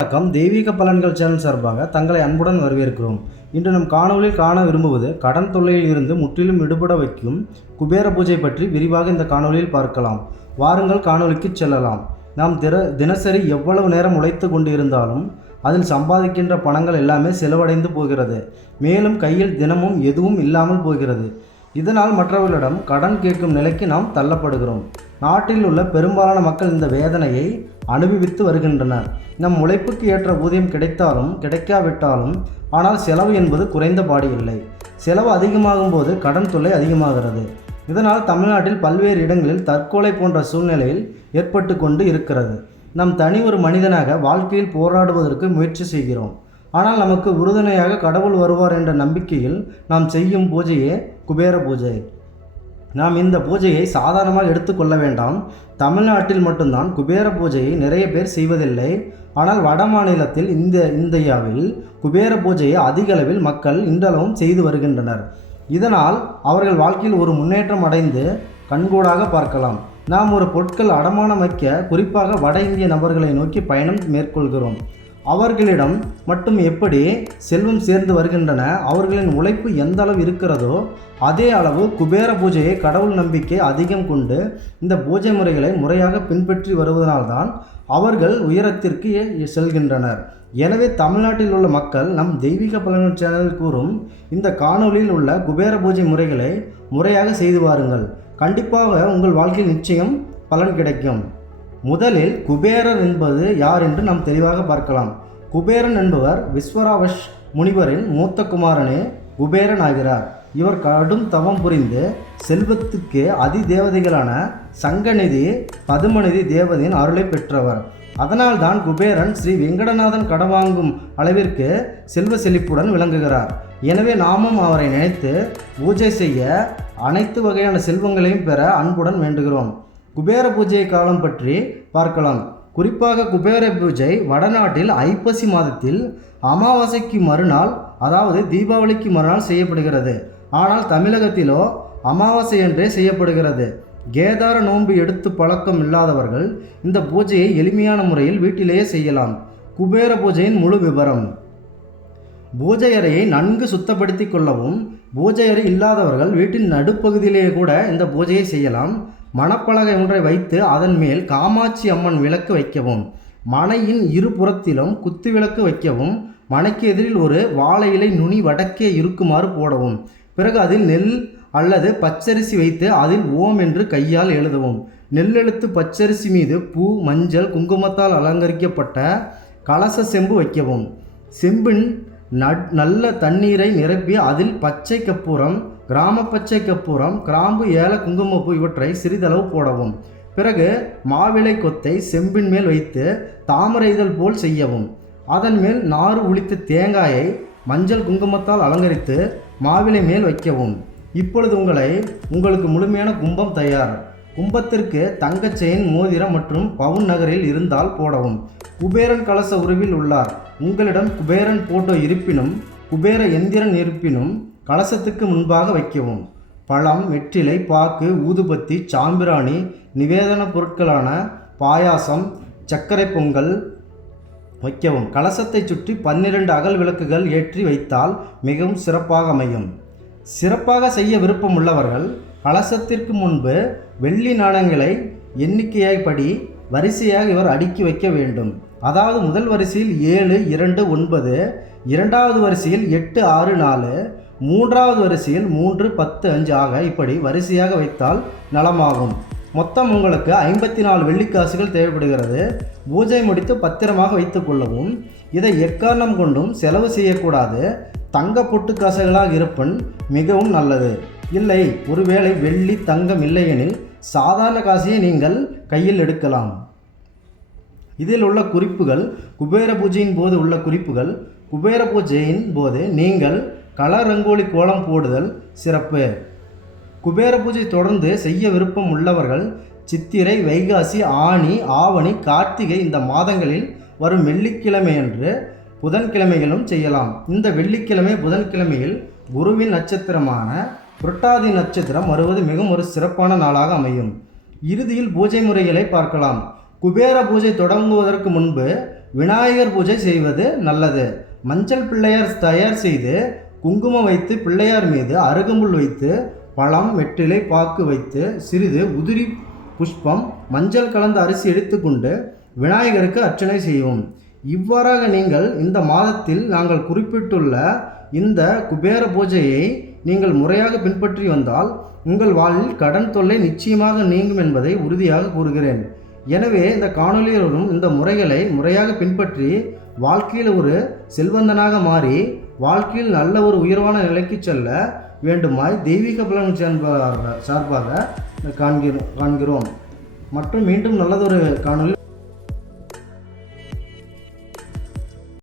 வணக்கம். தெய்வீக பலன்கள் சேனல் சார்பாக தங்களை அன்புடன் வரவேற்கிறோம். இன்று நம் காணொளியில் காண விரும்புவது கடன் தொல்லையில் இருந்து முற்றிலும் விடுபட வைக்கும் குபேர பூஜை பற்றி விரிவாக இந்த காணொளியில் பார்க்கலாம். வாருங்கள் காணொளிக்கு செல்லலாம். நாம் தினசரி எவ்வளவு நேரம் உழைத்து கொண்டு இருந்தாலும் அதில் சம்பாதிக்கின்ற பணங்கள் எல்லாமே செலவடைந்து போகிறது. மேலும் கையில் தினமும் எதுவும் இல்லாமல் போகிறது. இதனால் மற்றவர்களிடம் கடன் கேட்கும் நிலைக்கு நாம் தள்ளப்படுகிறோம். நாட்டில் உள்ள பெரும்பாலான மக்கள் இந்த வேதனையை அனுபவித்து வருகின்றனர். நம் உழைப்புக்கு ஏற்ற ஊதியம் கிடைத்தாலும் கிடைக்காவிட்டாலும் ஆனால் செலவு என்பது குறைந்தபாடு இல்லை. செலவு அதிகமாகும் போது கடன் தொல்லை அதிகமாகிறது. இதனால் தமிழ்நாட்டில் பல்வேறு இடங்களில் தற்கொலை போன்ற சூழ்நிலையில் ஏற்பட்டு கொண்டு இருக்கிறது. நம் தனி ஒரு மனிதனாக வாழ்க்கையில் போராடுவதற்கு முயற்சி செய்கிறோம். ஆனால் நமக்கு உறுதுணையாக கடவுள் வருவார் என்ற நம்பிக்கையில் நாம் செய்யும் பூஜையே குபேர பூஜை. நாம் இந்த பூஜையை சாதாரணமாக எடுத்துக்கொள்ள வேண்டாம். தமிழ்நாட்டில் மட்டும்தான் குபேர பூஜையை நிறைய பேர் செய்வதில்லை. ஆனால் வட மாநிலத்தில் இந்தியாவில் குபேர பூஜையை அதிக அளவில் மக்கள் இன்றளவும் செய்து வருகின்றனர். இதனால் அவர்கள் வாழ்க்கையில் ஒரு முன்னேற்றம் அடைந்து கண்கூடாக பார்க்கலாம். நாம் ஒரு பொருட்கள் அடமானம் வைக்க குறிப்பாக வட இந்திய நபர்களை நோக்கி பயணம் மேற்கொள்கிறோம். அவர்களிடம் மட்டும் எப்படி செல்வம் சேர்ந்து வருகின்றன, அவர்களின் உழைப்பு எந்த அளவு இருக்கிறதோ அதே அளவு குபேர பூஜையை கடவுள் நம்பிக்கை அதிகம் கொண்டு இந்த பூஜை முறைகளை முறையாக பின்பற்றி வருவதனால்தான் அவர்கள் உயரத்திற்கு செல்கின்றனர். எனவே தமிழ்நாட்டில் உள்ள மக்கள் நம் தெய்வீக பலன்கள் சேனலில் கூறும் இந்த காணொளியில் உள்ள குபேர பூஜை முறைகளை முறையாக செய்து வாருங்கள். கண்டிப்பாக உங்கள் வாழ்க்கையில் நிச்சயம் பலன் கிடைக்கும். முதலில் குபேரர் என்பது யார் என்று நாம் தெளிவாக பார்க்கலாம். குபேரன் என்பவர் விஸ்வராவஷ் முனிவரின் மூத்த குமாரனே குபேரன் ஆகிறார். இவர் கடும் தவம் புரிந்து செல்வத்துக்கு அதி தேவதைகளான சங்கநிதி பதுமநிதி தேவதையின் அருளை பெற்றவர். அதனால்தான் குபேரன் ஸ்ரீ வெங்கடநாதன் கடன் வாங்கும் அளவிற்கு செல்வ செழிப்புடன் விளங்குகிறார். எனவே நாமும் அவரை நினைத்து பூஜை செய்ய அனைத்து வகையான செல்வங்களையும் பெற அன்புடன் வேண்டுகிறோம். குபேர பூஜை காலம் பற்றி பார்க்கலாம். குறிப்பாக குபேர பூஜை வடநாட்டில் ஐப்பசி மாதத்தில் அமாவாசைக்கு மறுநாள், அதாவது தீபாவளிக்கு மறுநாள் செய்யப்படுகிறது. ஆனால் தமிழகத்திலோ அமாவாசை என்றே செய்யப்படுகிறது. கேதார நோன்பு எடுத்து பழக்கம் இல்லாதவர்கள் இந்த பூஜையை எளிமையான முறையில் வீட்டிலேயே செய்யலாம். குபேர பூஜையின் முழு விவரம். பூஜை அறையை நன்கு சுத்தப்படுத்தி கொள்ளவும். பூஜை அறை இல்லாதவர்கள் வீட்டின் நடுப்பகுதியிலேயே கூட இந்த பூஜையை செய்யலாம். மணப்பலகை ஒன்றை வைத்து அதன் மேல் காமாட்சி அம்மன் விளக்கு வைக்கவும். மனையின் இருபுறத்திலும் குத்து விளக்கு வைக்கவும். மனைக்கு எதிரில் ஒரு வாழை இலை நுனி வடக்கே இருக்குமாறு போடவும். பிறகு அதில் நெல் அல்லது பச்சரிசி வைத்து அதில் ஓம் என்று கையால் எழுதவும். நெல்லெழுத்து பச்சரிசி மீது பூ, மஞ்சள், குங்குமத்தால் அலங்கரிக்கப்பட்ட கலச செம்பு வைக்கவும். செம்பின் நல்ல தண்ணீரை நிரப்பி அதில் பச்சை கற்பூரம், கிராம பச்சை கற்பூரம், கிராம்பு, ஏல, குங்குமப்பூ இவற்றை சிறிதளவு போடவும். பிறகு மாவிளை கொத்தை செம்பின் மேல் வைத்து தாமரை இதழ் போல் செய்யவும். அதன் மேல் நாறு உளித்த தேங்காயை மஞ்சள் குங்குமத்தால் அலங்கரித்து மாவிளை மேல் வைக்கவும். இப்பொழுது உங்களுக்கு முழுமையான கும்பம் தயார். கும்பத்திற்கு தங்க செயின், மோதிரம் மற்றும் பவுன் நகரில் இருந்தால் போடவும். குபேரன் கலச உருவில் உள்ளார். உங்களிடம் குபேரன் போட்டோ இருப்பினும் குபேர எந்திரன் இருப்பினும் கலசத்துக்கு முன்பாக வைக்கவும். பழம், வெற்றிலை, பாக்கு, ஊதுபத்தி, சாம்பிராணி, நிவேதன பொருட்களான பாயாசம், சர்க்கரை பொங்கல் வைக்கவும். கலசத்தை சுற்றி 12 அகல் விளக்குகள் ஏற்றி வைத்தால் மிகவும் சிறப்பாக அமையும். சிறப்பாக செய்ய விருப்பம் உள்ளவர்கள் கலசத்திற்கு முன்பு வெள்ளி நாணயங்களை எண்ணிக்கையாய்ப்படி வரிசையாக இவர் அடுக்கி வைக்க வேண்டும். அதாவது முதல் வரிசையில் 7, 2, 9, இரண்டாவது வரிசையில் 8, 6, 4, மூன்றாவது வரிசையில் 3, 10, 5 ஆக இப்படி வரிசையாக வைத்தால் நலமாகும். மொத்தம் உங்களுக்கு 54 வெள்ளிக்காசுகள் தேவைப்படுகிறது. பூஜை முடித்து பத்திரமாக வைத்து கொள்ளவும். இதை எக்காரணம் கொண்டும் செலவு செய்யக்கூடாது. தங்க பொட்டு காசுகளாக இருப்பின் மிகவும் நல்லது. இல்லை, ஒருவேளை வெள்ளி தங்கம் இல்லையெனில் சாதாரண காசையை நீங்கள் கையில் எடுக்கலாம். இதில் உள்ள குறிப்புகள் குபேர பூஜையின் போது உள்ள குறிப்புகள். குபேர பூஜையின் போது நீங்கள் கலர் ரங்கோலி கோலம் போடுதல் சிறப்பு. குபேர பூஜை தொடர்ந்து செய்ய விருப்பம் உள்ளவர்கள் சித்திரை, வைகாசி, ஆனி, ஆவணி, கார்த்திகை இந்த மாதங்களில் வரும் வெள்ளிக்கிழமையன்று புதன்கிழமைகளும் செய்யலாம். இந்த வெள்ளிக்கிழமை புதன்கிழமையில் குருவின் நட்சத்திரமான புரட்டாதி நட்சத்திரம் வருவது மிகவும் ஒரு சிறப்பான நாளாக அமையும். இறுதியில் பூஜை முறைகளை பார்க்கலாம். குபேர பூஜை தொடங்குவதற்கு முன்பு விநாயகர் பூஜை செய்வது நல்லது. மஞ்சள் பிள்ளையார் தயார் செய்து குங்குமம் வைத்து பிள்ளையார் மீது அருகம்புல் வைத்து பழம், வெற்றிலை, பாக்கு வைத்து சிறிது உதிரி புஷ்பம், மஞ்சள் கலந்த அரிசி எடுத்துக்கொண்டு விநாயகருக்கு அர்ச்சனை செய்வோம். இவ்வாறாக நீங்கள் இந்த மாதத்தில் நாங்கள் குறிப்பிட்டுள்ள இந்த குபேர பூஜையை நீங்கள் முறையாக பின்பற்றி வந்தால் உங்கள் வாழ்வில் கடன் தொல்லை நிச்சயமாக நீங்கும் என்பதை உறுதியாக கூறுகிறேன். எனவே இந்த காணொலியில் வரும் இந்த முறைகளை முறையாக பின்பற்றி வாழ்க்கையில் ஒரு செல்வந்தனாக மாறி வாழ்க்கையில் நல்ல ஒரு உயர்வான நிலைக்கு செல்ல வேண்டுமாய் தெய்வீக பலன் சார்பாக காண்கிறோம். மற்றும் மீண்டும் நல்லதொரு காணொலி